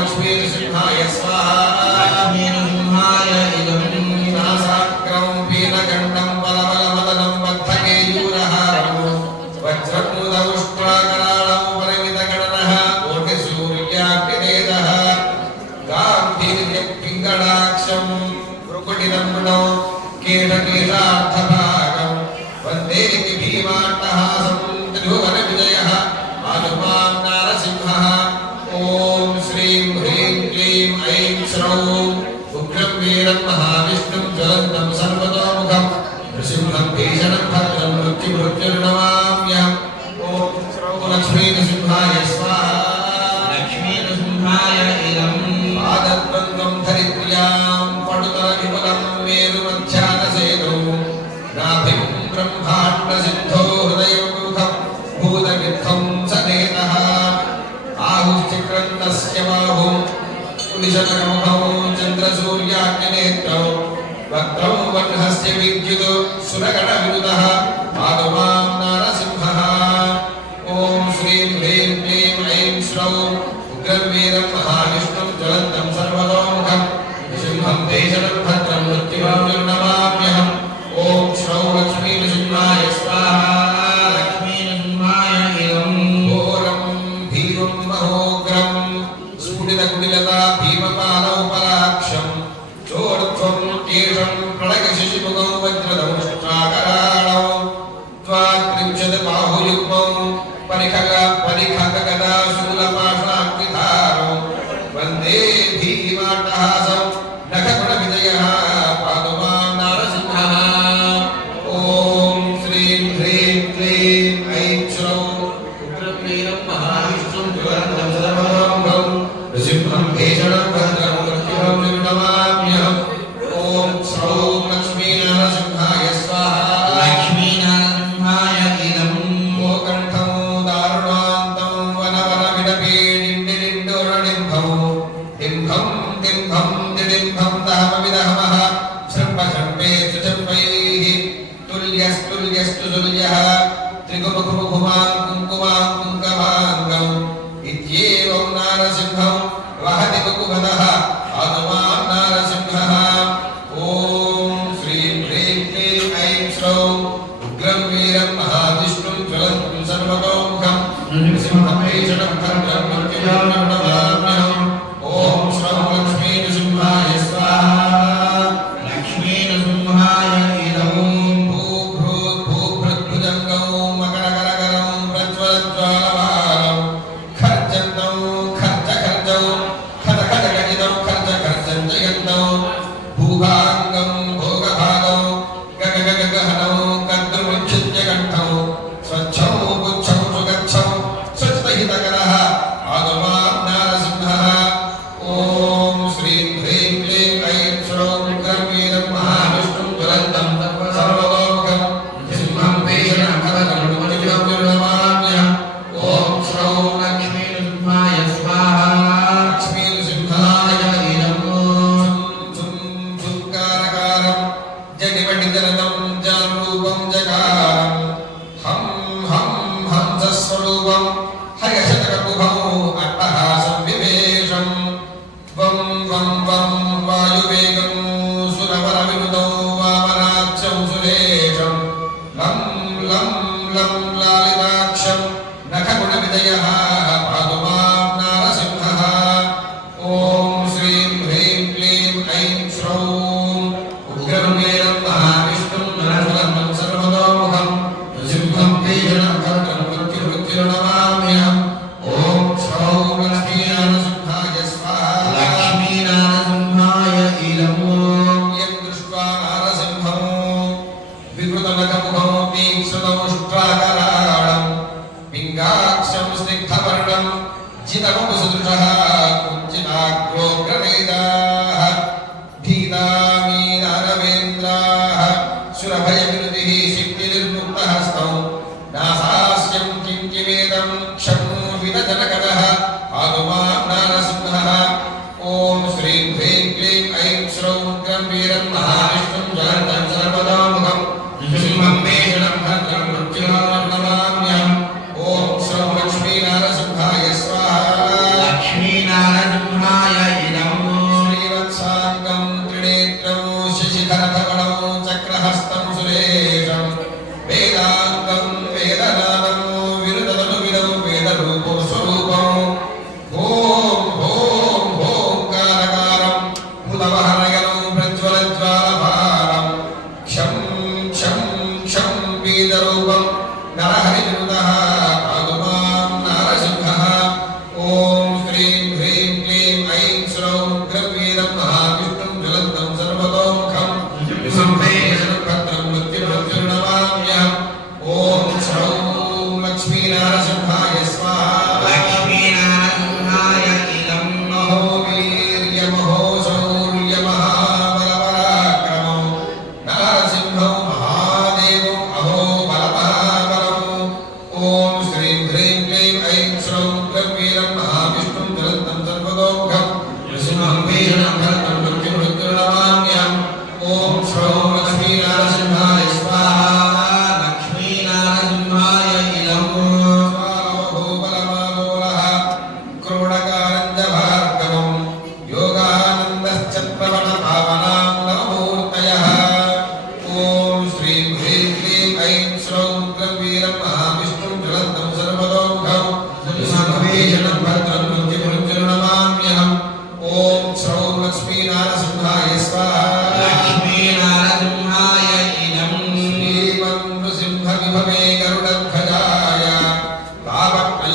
महालक्ष्मीनृसिंहाय स्वाहा तेषां प्रणयशिशुमुखौवज्रधनुष्टाकराणौ द्वात्रिंशत् बाहुयुग्मौ परिखग परिखगदाशूलपाशाङ्किधारौ वंदे भीमाटहासौ नखगुणविजयः पादुमान् नारसिंहः ॐ श्रीं ह्रीं क्लीं ऐं श्रौ उग्रं वीरं महाविष्णुं नृसिंहं भीषणं tenha raiva.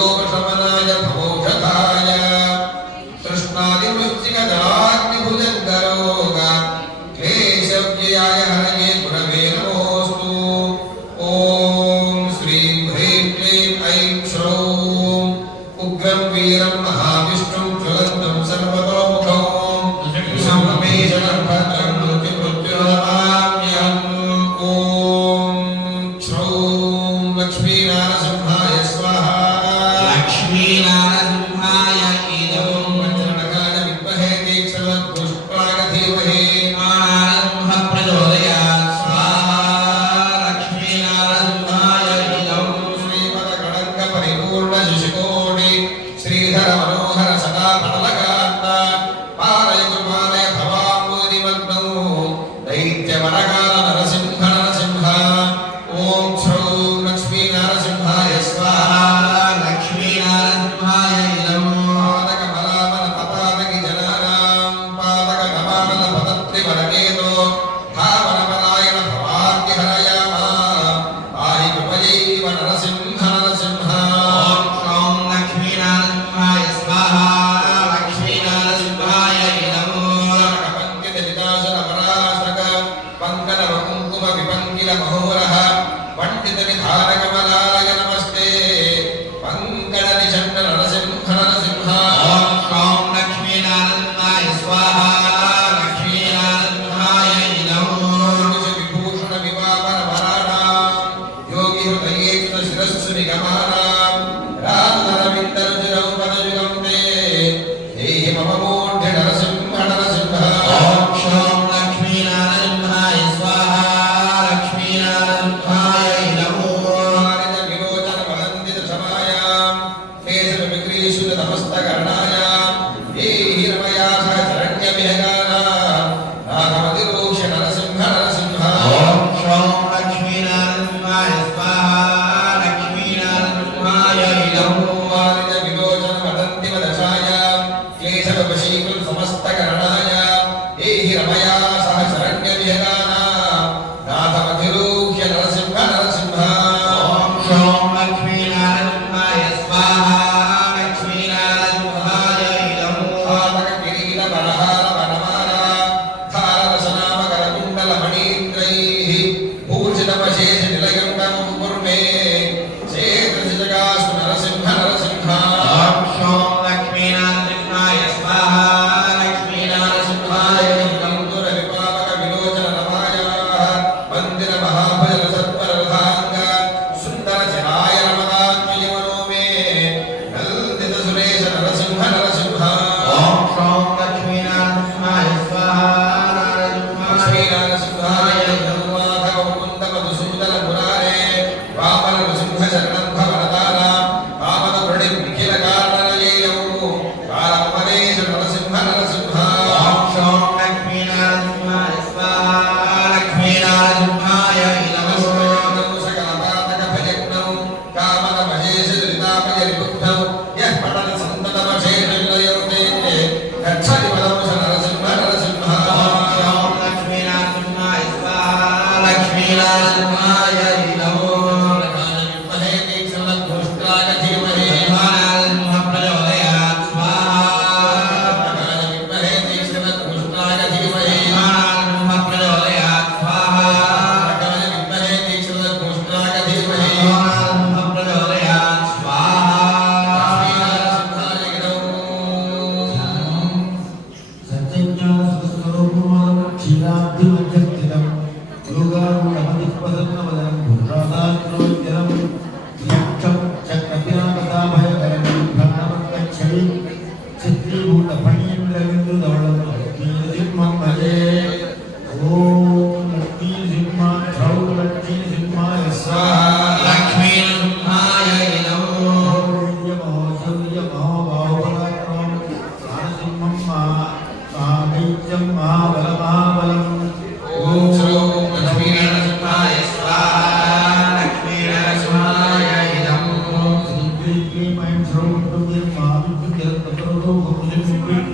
य घोषधा daktari came, I am surrounded by the army. The other people who are